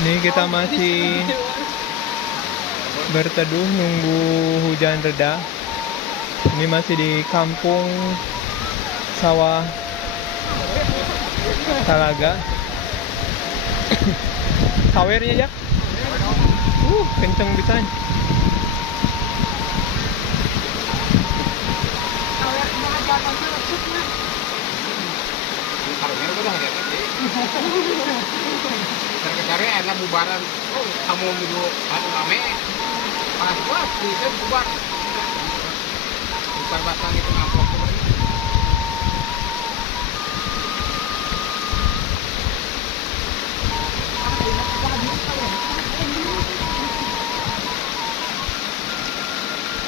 Ini kita masih berteduh nunggu hujan reda. Ini masih di kampung sawah Talaga. Sawernya ya? Kenceng pisan. Cari enak bubaran. Oh, kamu dulu rame. Panas banget, bisa bubar. Bubar batang itu ngampok.